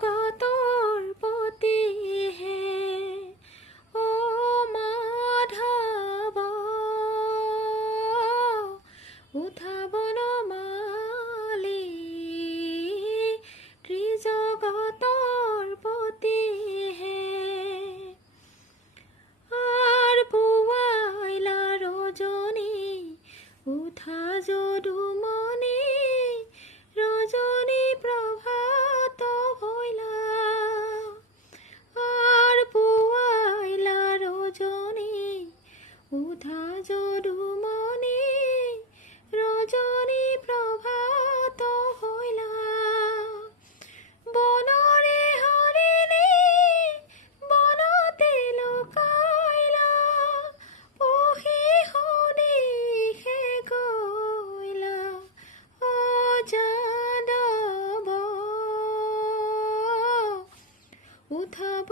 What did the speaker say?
জগতৰ পতি হে অ মাধৱ উঠাব নমালি ত্ৰিজগতৰ পতি হে আৰ পুৱাইলা ৰজনী উঠা যদুমণি রজনী প্রভাত হইলা আর পুয়াইলা রজনী উঠা যদুমণি রজনী প্রভাত হইলা বনরে হরিণী বনতে লুকাইলা পহি শুনি সে গইলা অজানব উঠাব